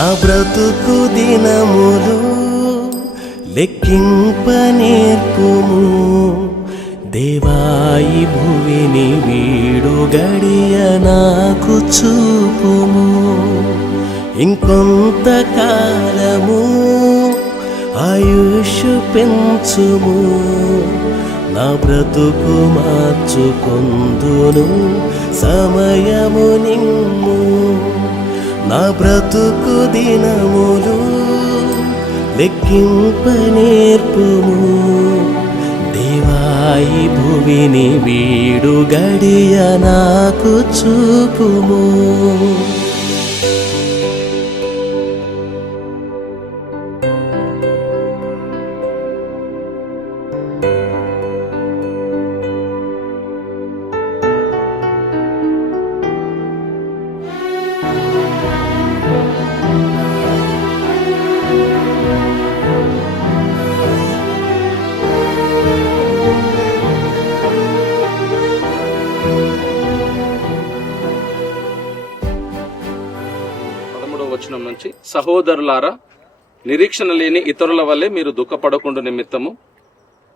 నా బ్రతుకు దినములు లెక్కింప నేర్పుము. దేవాయి భువిని వీడు గడియ నాకు చూపుము. ఇంకొంత కాలము ఆయుష్ పెంచుము. నా బ్రతుకు మార్చుకొందును సమయము నిమ్ము. నా బ్రతుకు దినములు లెక్కింప నేర్పుము. దేవాయి భువిని వీడు గడియ నాకు చూపుము. వచనం నుంచి, సహోదరులారా, నిరీక్షణ లేని ఇతరుల వల్లే మీరు దుఃఖపడకుండా నిమిత్తము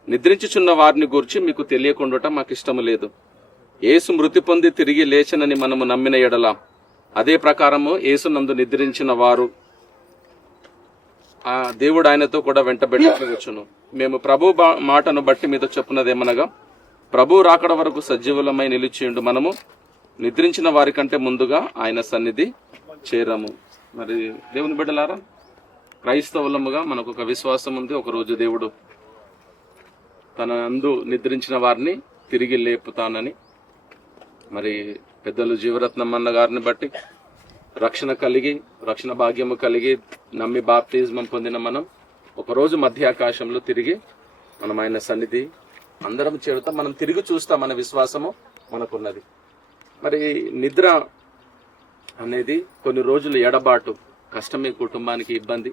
నిద్రించుచున్న వారిని గూర్చి మీకు తెలియకుండా మాకు ఇష్టము లేదు. యేసు మృతి పొంది తిరిగి లేచనని మనము నమ్మిన ఎడల అదే ప్రకారము యేసు నందు నిద్రించిన వారు ఆ దేవుడు ఆయనతో కూడా వెంటబెట్టవచ్చును. మేము ప్రభు మాటను బట్టి మీతో చెప్పున్నదేమనగా, ప్రభు రాకడ వరకు సజీవులమై నిలిచియుండు మనము నిద్రించిన వారి కంటే ముందుగా ఆయన సన్నిధి చేరము. మరి దేవుని బిడ్డలారా, క్రైస్తవులముగా మనకు ఒక విశ్వాసం ఉంది. ఒకరోజు దేవుడు తన అందు నిద్రించిన వారిని తిరిగి లేపుతానని. మరి పెద్దలు జీవరత్నమన్న గారిని బట్టి రక్షణ భాగ్యము కలిగి నమ్మి బాప్తిజం పొందిన మనం ఒకరోజు మధ్య ఆకాశంలో తిరిగి మనం ఆయన సన్నిధి అందరం చేరుతాం. మనం తిరిగి చూస్తాం. మన విశ్వాసము మనకున్నది. మరి నిద్ర అనేది కొన్ని రోజులు ఎడబాటు, కష్టమే, కుటుంబానికి ఇబ్బంది.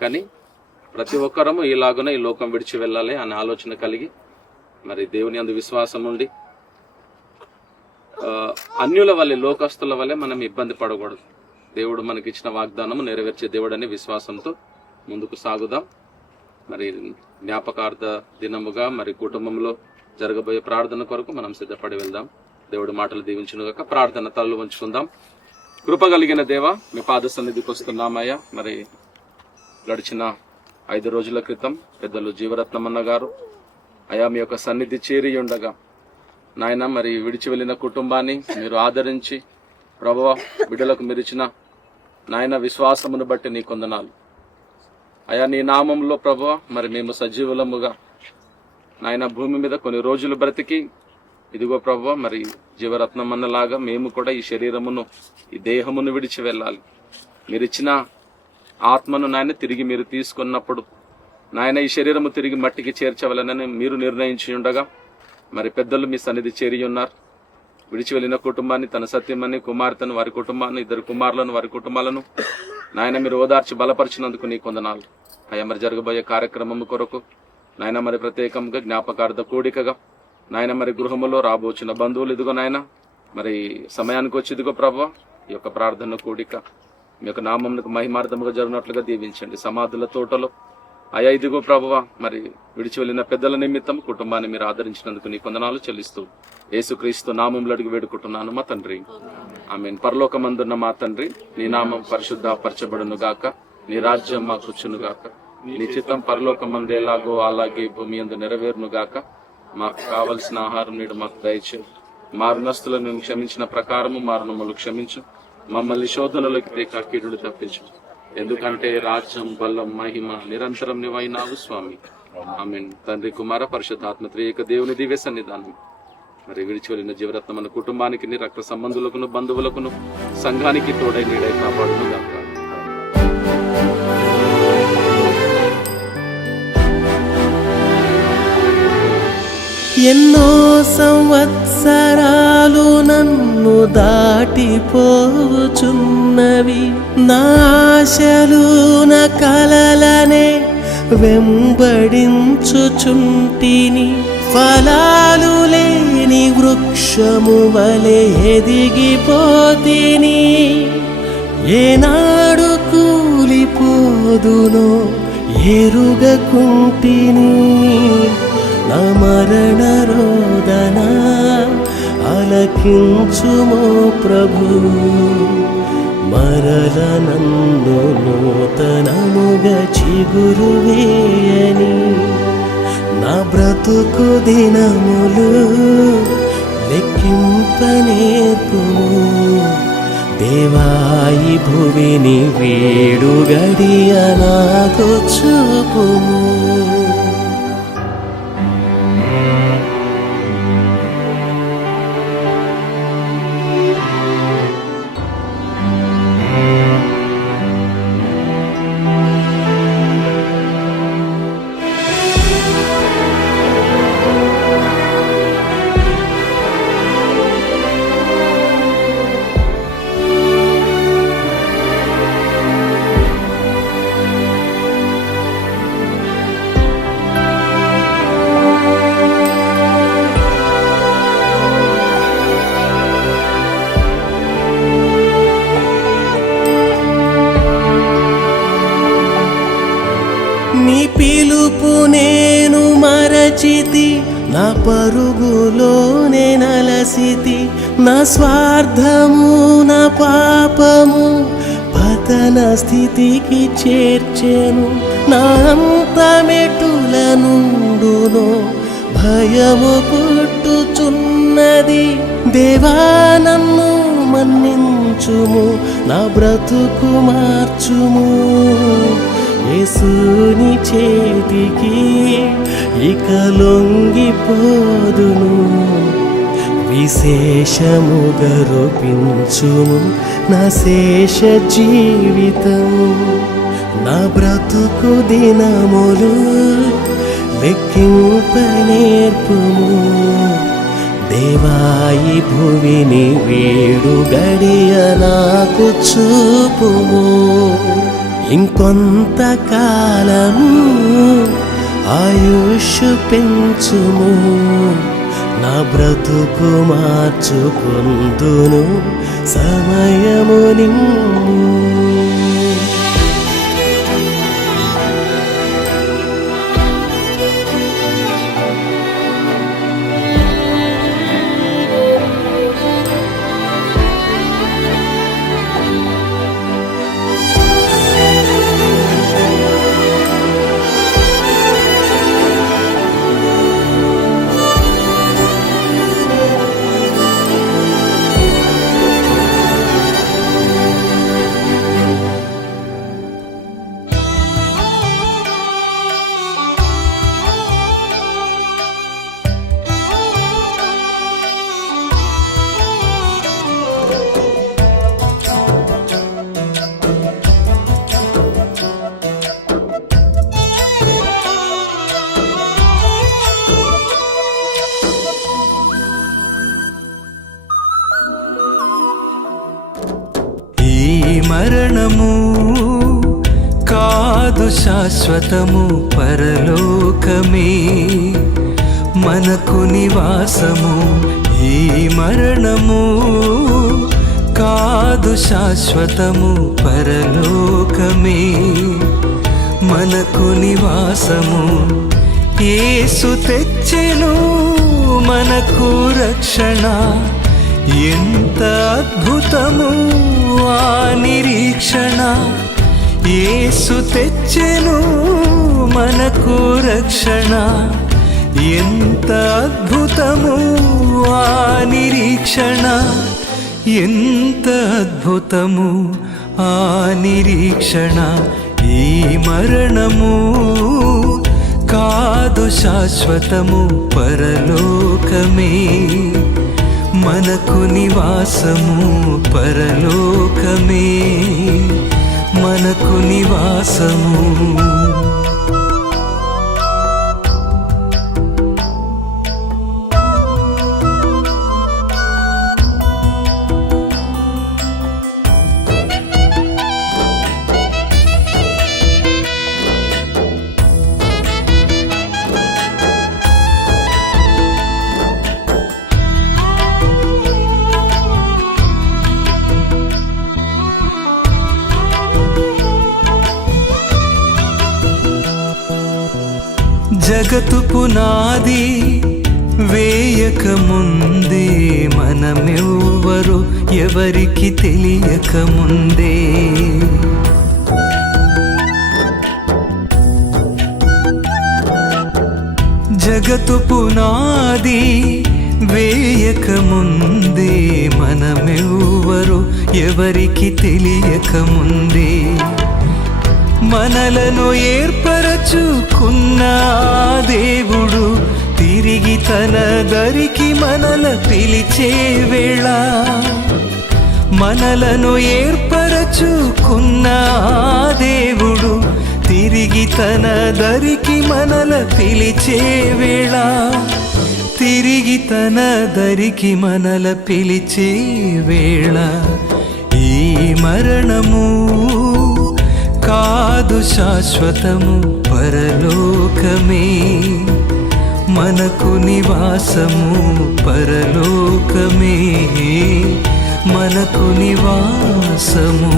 కానీ ప్రతి ఒక్కరము ఇలాగున ఈ లోకం విడిచి వెళ్ళాలి అనే ఆలోచన కలిగి మరి దేవుని అందు విశ్వాసం ఉండి అన్యుల వల్లే, లోకస్తుల వల్లే మనం ఇబ్బంది పడకూడదు. దేవుడు మనకి ఇచ్చిన వాగ్దానము నెరవేర్చే దేవుడు అనే విశ్వాసంతో ముందుకు సాగుదాం. మరి జ్ఞాపకార్థ దినముగా మరి కుటుంబంలో జరగబోయే ప్రార్థన కొరకు మనం సిద్ధపడి వెళ్దాం. దేవుడి మాటలు దీవించునుగాక. ప్రార్థన తలలు వంచుకుందాం. కృప కలిగిన దేవ, మీ పాద సన్నిధికి వస్తున్నామయ్యా. మరి గడిచిన 5 రోజుల క్రితం పెద్దలు జీవరత్నమన్న గారు అయ్యా మీ యొక్క సన్నిధి చేరి ఉండగా నాయన మరి విడిచి వెళ్ళిన కుటుంబాన్ని మీరు ఆదరించి ప్రభువా బిడ్డలకు మీరిచ్చిన నాయన విశ్వాసమును బట్టి నీ కొందనాలు అయ్యా. నీ నామంలో ప్రభువా మరి మేము సజీవులముగా నాయన భూమి మీద కొన్ని రోజులు బ్రతికి ఇదిగో ప్రభువా మరి జీవరత్నమన్నలాగా మేము కూడా ఈ శరీరమును, ఈ దేహమును విడిచి వెళ్ళాలి. మీరిచ్చిన ఆత్మను నాయన తిరిగి మీరు తీసుకున్నప్పుడు నాయన ఈ శరీరము తిరిగి మట్టికి చేర్చవలనని మీరు నిర్ణయించి ఉండగా మరి పెద్దలు మీ సన్నిధి చేరి ఉన్నారు. విడిచి వెళ్ళిన కుటుంబాన్ని, తన సత్యమని కుమార్తెను, వారి కుటుంబాన్ని, 2 కుమారులను, వారి కుటుంబాలను నాయన మీరు ఓదార్చి బలపరిచినందుకు నీ కొందనాలు అయ్యా. మరి జరగబోయే కార్యక్రమం కొరకు నాయన మరి ప్రత్యేకంగా జ్ఞాపకార్థ కూడికగా నాయన మరి గృహములో రాబోచిన బంధువులు ఇదిగో నాయన మరి సమయానికి వచ్చి ఇదిగో ప్రభువా ఈ యొక్క ప్రార్థన కూడిక మీ యొక్క నామమునకు మహిమార్థముగా జరిగినట్లుగా దీవించండి. సమాధుల తోటలో అయ్యా ఇదిగో ప్రభువా మరి విడిచి వెళ్ళిన పెద్దల నిమిత్తం కుటుంబాన్ని మీరు ఆదరించినందుకు నీ కొందనాలు చెల్లిస్తూ యేసుక్రీస్తు నామములో అడిగి వేడుకుంటున్నాను మా తండ్రి, ఆమేన్. పరలోకమందున్న మా తండ్రి, నీ నామం పరిశుద్ధపరచబడును గాక, నీ రాజ్యం మాకు వచ్చును గాక, నీ చిత్తం పరలోకమందు ఎలాగో అలాగే భూమి యందు నెరవేరును గాక. మాకు కావలసిన ఆహారం నేడు మాకు దయచేయి. మా రుణస్తులను మేము క్షమించిన ప్రకారము మా రుణములు క్షమించు. మమ్మల్ని శోధనలోకి తేక కీడులు తప్పించు. ఎందుకంటే రాజ్యం, బలం, మహిమ నిరంతరం నీవైనావు స్వామి. ఆమేన్. తండ్రి, కుమార, పరిశుద్ధాత్మ త్రియేక దేవుని దివ్య సన్నిధానం మరి విడిచి వెళ్ళిన జీవరత్నం మన కుటుంబానికి, రక్త సంబంధులకును, బంధువులకును, సంఘానికి తోడై నీడై కాపాడును గాక. ఎన్నో సంవత్సరాలు నన్ను దాటిపోచున్నవి, నా ఆశలు నా కలలనే వెంబడించుచుంటిని. ఫలాలు లేని వృక్షము వలె ఎదిగిపోతిని. ఏనాడు పోదునో ఎరుగకుంటిని. నా మరణ రోదన ఆలకించుమో ప్రభు, మరల నన్ను నూతనముగా చిగురు వేయని. నా బ్రతుకు దినములు లెక్కింపనేర్పుము దేవాయి భువిని వేడు గడియ నాకు చూపుము. నీ పిలుపు నేను మరచితి, నా పరుగులోనే నలసితి. నా స్వార్థము నా పాపము పతన స్థితికి చేర్చెను. నా అంతమెటుల నుండునో భయము పుట్టుచున్నది. దేవా నన్ను మన్నించుము, నా బ్రతుకు మార్చుము. యేసుని చేతికి ఇక లొంగిపోదును. విశేషముగా రూపించుము నా శేష జీవితం. నా బ్రతుకు దినములు లెక్కింపనేర్పుము దేవాయి భువిని వేడు గడియ నాకు చూపుము. ఇంకొంతకాలము ఆయుష్ పెంచుము, నా బ్రతుకు మార్చుకుందును సమయము నిమ్ము. మరణము కాదు శాశ్వతము, పరలోకమే మనకు నివాసము. ఈ మరణము కాదు శాశ్వతము, పరలోకమే మనకు నివాసము. యేసు తెచ్చెను మనకు రక్షణ, ఎంత అద్భుతము ఆ నిరీక్షణ. యేసు తెచ్చెను మనకు రక్షణ, ఎంత అద్భుతము ఆ నిరీక్షణ. ఎంత అద్భుతము ఆ నిరీక్షణ. ఈ మరణము కాదు శాశ్వతము, పరలోకమే మనకు నివాసము. పరలోకమే మనకు నివాసము. జగతు పునాది వేయక ముందే మనమెవ్వరు ఎవరికి తెలియక ముందే జగతు పునాది వేయక ముందే మనమెవ్వరు ఎవరికి తెలియక ముందే మనలను ఏర్పరచుకున్న దేవుడు తిరిగి తన దరికి మనల పిలిచే వేళ మనలను ఏర్పరచుకున్న దేవుడు తిరిగి తన దరికి మనల పిలిచే వేళ తిరిగి తన దరికి మనల పిలిచే వేళ ఈ మరణము కాదు శాశ్వతము పరలోకమే మనకు నివాసము పరలోకమే మనకు నివాసము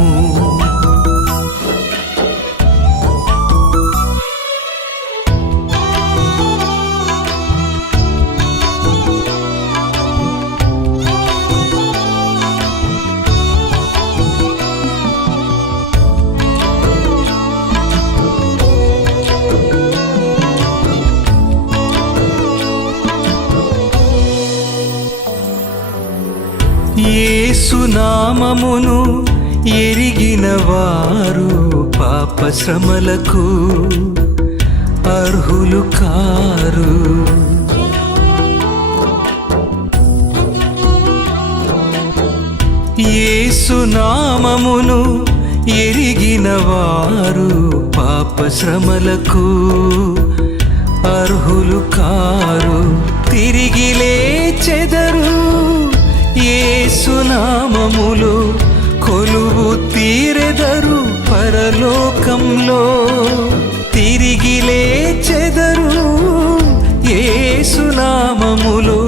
యేసు నామమును ఎరిగిన వారు పాప శ్రమలకు అర్హులు కారు యేసు నామమును ఎరిగిన వారు పాప శ్రమలకు అర్హులు కారు తిరిగి లేచెదరు యేసు నామములో కొలువు తీరెదరు పరలోకంలో తిరిగి లేచెదరు యేసు నామములో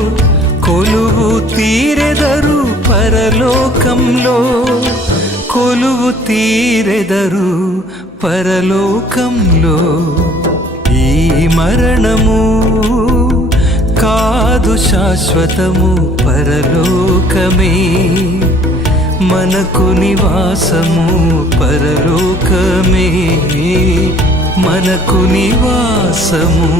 కొలువు తీరెదరు పరలోకంలో కొలువు తీరెదరు పరలోకంలో ఈ మరణము కాదు శాశ్వతము పరలోకమే మనకు నివాసము పరలోకమే మనకు నివాసము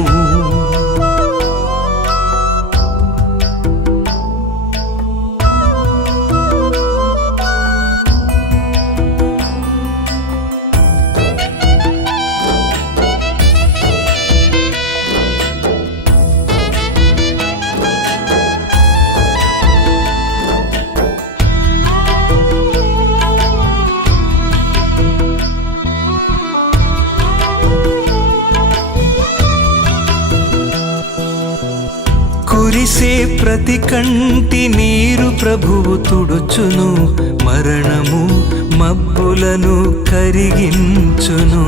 కురిసే ప్రతి కంటి నీరు ప్రభువు తుడుచును మరణము మబ్బులను కరిగించును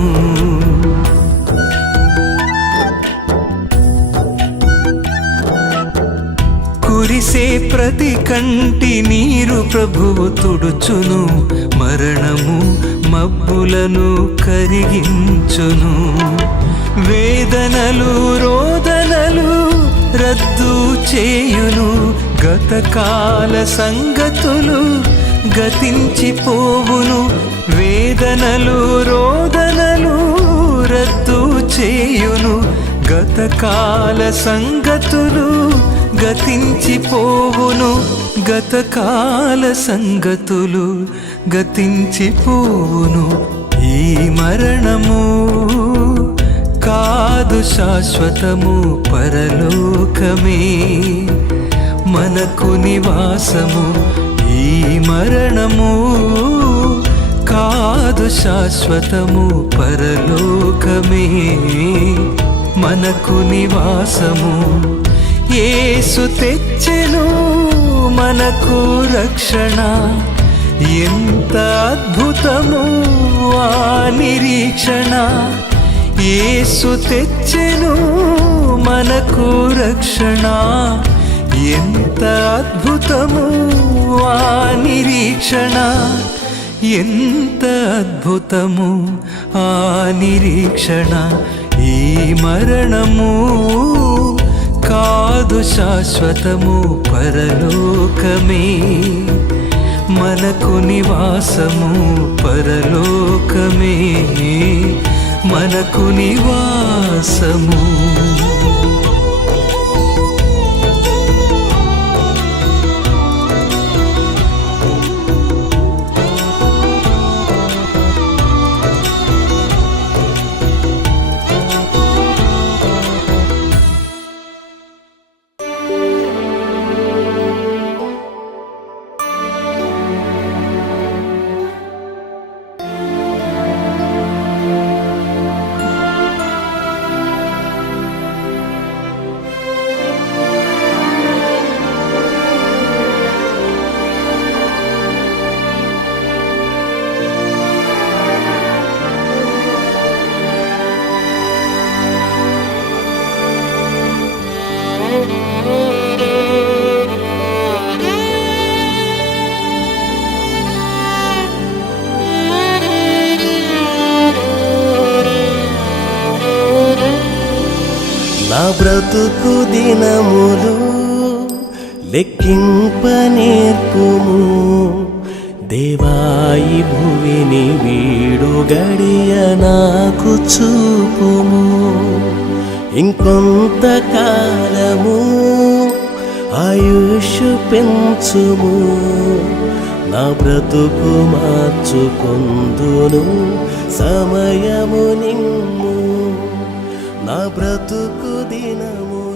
కురిసే ప్రతి కంటి నీరు ప్రభువు తుడుచును మరణము మబ్బులను కరిగించును వేదనలు రోదనలు రద్దు చేయును గతకాల సంగతులు గతించిపోవును వేదనలు రోదనలు రద్దు చేయును గతకాల సంగతులు గతించిపోవును గతకాల సంగతులు గతించిపోవును ఈ మరణము కాదు శాశ్వతము పరలోకమే మనకు నివాసము ఈ మరణము కాదు శాశ్వతము పరలోకమే మనకు నివాసము యేసు తెచ్చెను మనకు రక్షణ ఎంత అద్భుతము ఆ నిరీక్షణ యేసు తెచ్చెను మనకు రక్షణ ఎంత అద్భుతము ఆ నిరీక్షణ ఎంత అద్భుతము ఆ నిరీక్షణ, ఈ మరణము కాదు శాశ్వతము, పరలోకమే మనకు నివాసము, పరలోకమే మనకు నివాసము. నా బ్రతుకు దినములు లెక్కింప నేర్పుము, దేవాయి భువిని వీడు గడియ నాకు చూపుము. ఇంకొంత కాలము ఆయుష్ పెంచుము, నా బ్రతుకు మార్చుకొందును సమయము నిమ్ము, నా బ్రతుకు దినము